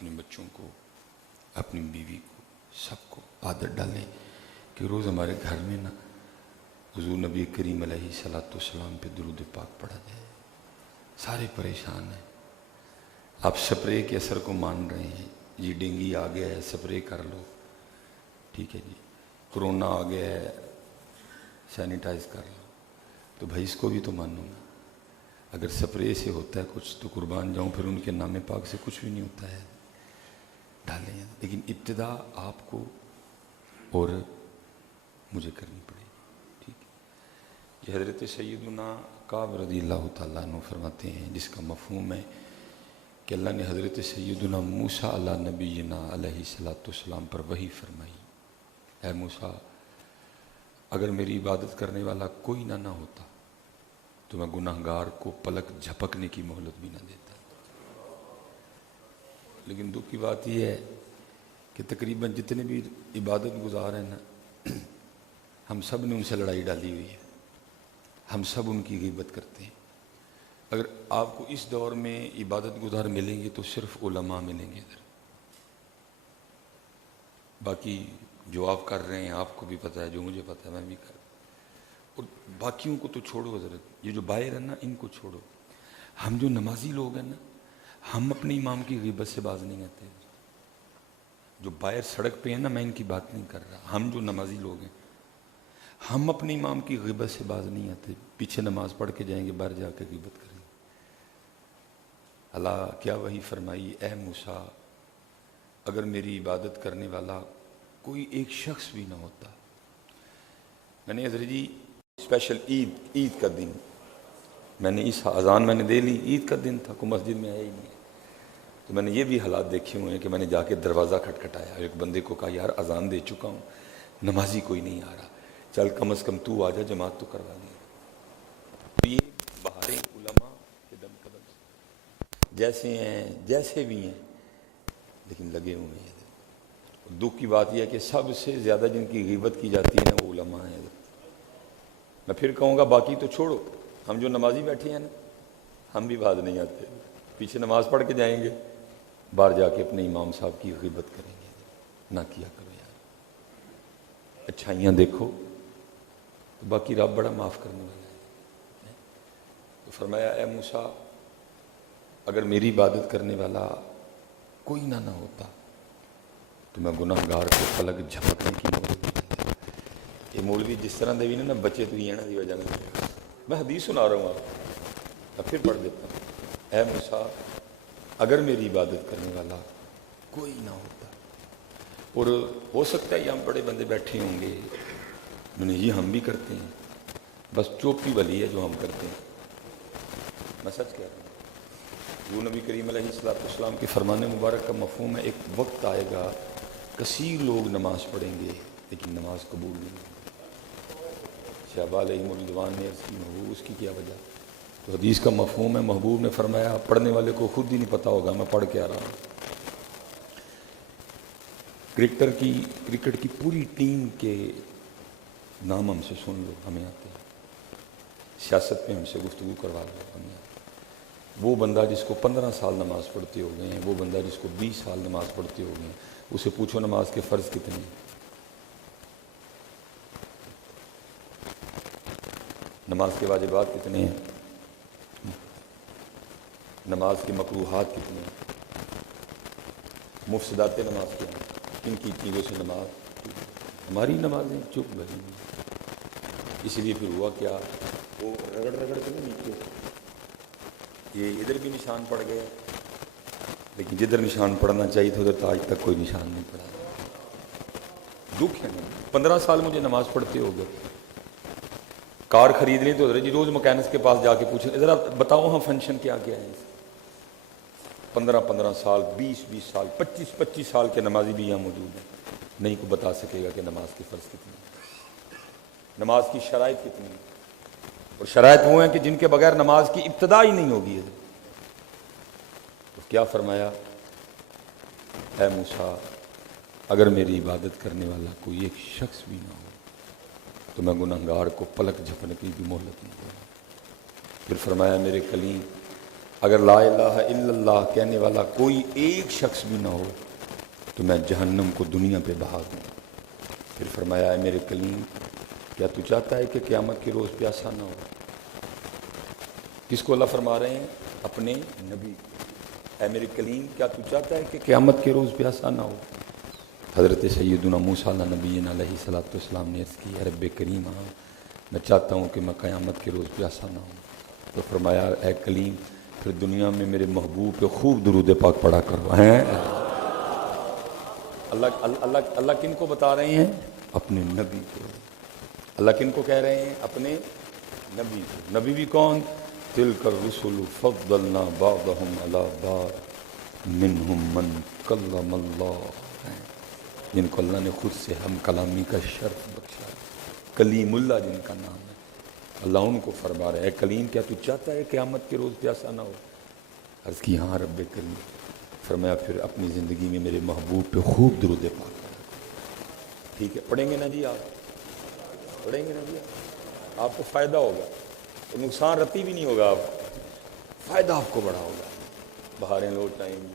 اپنے بچوں کو، اپنی بیوی کو، سب کو عادت ڈالیں کہ روز ہمارے گھر میں نا حضور نبی کریم علیہ الصلوۃ والسلام پہ درود پاک پڑھا جائے۔ سارے پریشان ہیں، آپ سپرے کے اثر کو مان رہے ہیں، جی ڈینگی آ گیا ہے سپرے کر لو، ٹھیک ہے جی، کرونا آ گیا ہے سینیٹائز کر لو، تو بھائی اس کو بھی تو مانو نا۔ اگر سپرے سے ہوتا ہے کچھ تو قربان جاؤں، پھر ان کے نام پاک سے کچھ بھی نہیں ہوتا ہے، ڈالیں۔ لیکن ابتدا آپ کو اور مجھے کرنی پڑے گی، ٹھیک ہے۔ یہ حضرت سیدنا کعب رضی اللہ تعالیٰ عنہ فرماتے ہیں، جس کا مفہوم ہے کہ اللہ نے حضرت سیدنا موسیٰ علی نبینا علیہ الصلوۃ والسلام پر وحی فرمائی، اے موسیٰ اگر میری عبادت کرنے والا کوئی نہ ہوتا تو میں گناہگار کو پلک جھپکنے کی مہلت بھی نہ دیتا۔ لیکن دکھ کی بات یہ ہے کہ تقریباً جتنے بھی عبادت گزار ہیں نا، ہم سب نے ان سے لڑائی ڈالی ہوئی ہے، ہم سب ان کی غیبت کرتے ہیں۔ اگر آپ کو اس دور میں عبادت گزار ملیں گے تو صرف علماء ملیں گے ادھر، باقی جو آپ کر رہے ہیں آپ کو بھی پتہ ہے، جو مجھے پتہ ہے میں بھی کر، اور باقیوں کو تو چھوڑو حضرت، یہ جو باہر ہیں نا ان کو چھوڑو۔ ہم جو نمازی لوگ ہیں نا، ہم اپنے امام کی غیبت سے باز نہیں آتے۔ جو باہر سڑک پہ ہیں نا، میں ان کی بات نہیں کر رہا، ہم جو نمازی لوگ ہیں ہم اپنے امام کی غیبت سے باز نہیں آتے، پیچھے نماز پڑھ کے جائیں گے، باہر جا کے غیبت کریں گے۔ اللہ کیا وحی فرمائی، اے موسیٰ اگر میری عبادت کرنے والا کوئی ایک شخص بھی نہ ہوتا۔ میں نے حضرت جی اسپیشل عید کا دن میں نے اس اذان میں نے دے لی، عید کا دن تھا، کوئی مسجد میں آیا ہی نہیں، تو میں نے یہ بھی حالات دیکھے ہوئے ہیں کہ میں نے جا کے دروازہ کھٹکھٹایا، ایک بندے کو کہا یار اذان دے چکا ہوں، نمازی کوئی نہیں آ رہا، چل کم از کم تو آ جا، جماعت تو کروا دے۔ تو یہ بہاریں علماء کے دم قدم جیسے ہیں، جیسے بھی ہیں، لیکن لگے ہوئے ہیں۔ دکھ کی بات یہ ہے کہ سب سے زیادہ جن کی غیبت کی جاتی ہے نا وہ علماء ہیں۔ میں پھر کہوں گا باقی تو چھوڑو، ہم جو نمازی بیٹھے ہیں نا ہم بھی باز نہیں آتے، پیچھے نماز پڑھ کے جائیں گے، باہر جا کے اپنے امام صاحب کی غیبت کریں گے، نہ کیا کرو یار، اچھائیاں دیکھو، باقی رب بڑا معاف کرنے والا ہے۔ تو فرمایا اے موسیٰ اگر میری عبادت کرنے والا کوئی نہ ہوتا تو میں گناہگار کو پلک جھپکنے کی مہلت نہیں دیتا۔ یہ مولوی جس طرح دے بھی نا بچے تو ہی دی وجہ سے میں حدیث سنا رہا ہوں آپ کو، پھر پڑھ دیتا ہوں، اے موسیٰ اگر میری عبادت کرنے والا کوئی نہ ہوتا، اور ہو سکتا ہے یہاں بڑے بندے بیٹھے ہوں گے، میں نے یہ ہم بھی کرتے ہیں، بس چوپی والی ہے جو ہم کرتے ہیں، میں سچ کہہ رہا ہوں۔ جو نبی کریم علیہ السلام کے فرمان مبارک کا مفہوم ہے، ایک وقت آئے گا کثیر لوگ نماز پڑھیں گے لیکن نماز قبول نہیں ہوگی۔ صحابہ علیہم الرضوان نے عرض کی محبوب اس کی کیا وجہ؟ تو حدیث کا مفہوم ہے، محبوب نے فرمایا پڑھنے والے کو خود ہی نہیں پتہ ہوگا میں پڑھ کے آ رہا ہوں۔ کرکٹ کی پوری ٹیم کے نام ہم سے سن لو، ہمیں آتے ہیں، سیاست پہ ہم سے گفتگو کروا لو، ہمیں آتے ہیں۔ وہ بندہ جس کو 15 سال نماز پڑھتے ہو گئے ہیں، وہ بندہ جس کو 20 سال نماز پڑھتے ہو گئے ہیں، اسے پوچھو نماز کے فرض کتنے ہیں، نماز کے واجبات کتنے ہیں، نماز کے مکروہات کتنے ہیں، مفسدات نماز کے ہیں، کن کی چیزوں سے نماز، ہماری نمازیں چپ بھری، اس لیے پھر ہوا کیا، وہ رگڑ کے نا نیچے یہ ادھر بھی نشان پڑ گئے، لیکن جدھر نشان پڑنا چاہیے تھا ادھر تو آج تک کوئی نشان نہیں پڑا۔ دکھ ہے نا، 15 سال مجھے نماز پڑھتے ہو گئے، کار خرید لیں تو حضرت جی روز مکینس کے پاس جا کے پوچھیں ذرا بتاؤ ہاں فنکشن کیا کیا ہے۔ 15 سال، 20 سال، 25 سال کے نمازی بھی یہاں موجود ہیں، نہیں کو بتا سکے گا کہ نماز کے فرض کتنے ہیں، نماز کی شرائط کتنی ہیں، اور شرائط وہ ہیں کہ جن کے بغیر نماز کی ابتدا ہی نہیں ہوگی۔ تو کیا فرمایا، اے موسیٰ اگر میری عبادت کرنے والا کوئی ایک شخص بھی نہ ہو تو میں گناہگار کو پلک جھپکنے کی بھی مہلت نہیں دوں گا۔ پھر فرمایا میرے کلیم اگر لا الہ الا اللہ کہنے والا کوئی ایک شخص بھی نہ ہو تو میں جہنم کو دنیا پہ بہا دوں۔ پھر فرمایا، اے میرے کلیم، کیا تو چاہتا ہے کہ قیامت کے روز پیاسا نہ ہو؟ کس کو اللہ فرما رہے ہیں؟ اپنے نبی۔ اے میرے کلیم، کیا تو چاہتا ہے کہ قیامت کے روز پیاسا نہ ہو؟ حضرت سیدنا موسیٰ نبینا علیہ الصلوۃ والسلام نے عرض کی، اے رب کریم، ہاں میں چاہتا ہوں کہ میں قیامت کے روز پیاسا نہ ہوں۔ تو فرمایا، اے کلیم، پھر دنیا میں میرے محبوب پہ خوب درود پاک پڑھا کرو ہیں۔ اللہ کن کو بتا رہے ہیں؟ اپنے نبی کو۔ اللہ کن کو کہہ رہے ہیں؟ اپنے نبی کو۔ نبی بھی کون؟ تلک الرسل فضلنا بعضهم علی بعض منہم من کلم اللہ، جن کو اللہ نے خود سے ہم کلامی کا شرف بخشا، کلیم اللہ جن کا نام ہے۔ اللہ ان کو فرما رہے، اے کلیم، کیا تو چاہتا ہے قیامت کے روز پیاسا نہ ہو؟ عرض کی، ہاں رب کریم۔ فرمایا، پھر اپنی زندگی میں میرے محبوب پہ خوب درود پاک پڑھا۔ ٹھیک ہے، پڑھیں گے نا جی؟ آپ پڑھیں گے نا جی؟ آپ کو فائدہ ہوگا، تو نقصان رتی بھی نہیں ہوگا، آپ فائدہ آپ کو بڑا ہوگا۔ بہاریں لوٹ آئیں گی،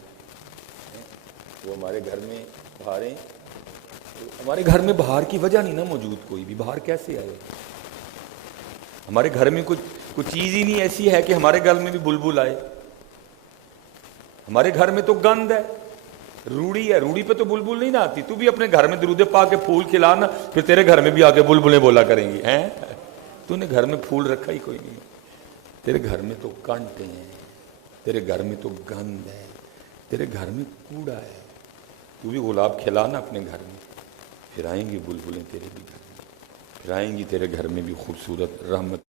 وہ ہمارے گھر میں بہاریں، ہمارے گھر میں بہار کی وجہ نہیں نا موجود، کوئی بھی بہار کیسے آئے؟ ہمارے گھر میں کچھ چیز ہی نہیں ایسی ہے کہ ہمارے گھر میں بھی بلبل آئے۔ ہمارے گھر میں تو گند ہے، روڑی ہے، روڑی پہ تو بلبل نہیں نہ آتی۔ تو بھی اپنے گھر میں درود پاک کے پھول کھلانا، پھر تیرے گھر میں بھی آگے بلبلیں بولا کریں گی ہیں۔ تو نے گھر میں پھول رکھا ہی کوئی نہیں، تیرے گھر میں تو کانٹے ہیں، تیرے گھر میں تو گند ہے، تیرے گھر میں کوڑا ہے۔ تو بھی گلاب کھلانا اپنے گھر میں، پھر آئیں گی بلبلیں تیرے بھی گھر میں، پھر آئیں گی تیرے گھر میں بھی خوبصورت رحمت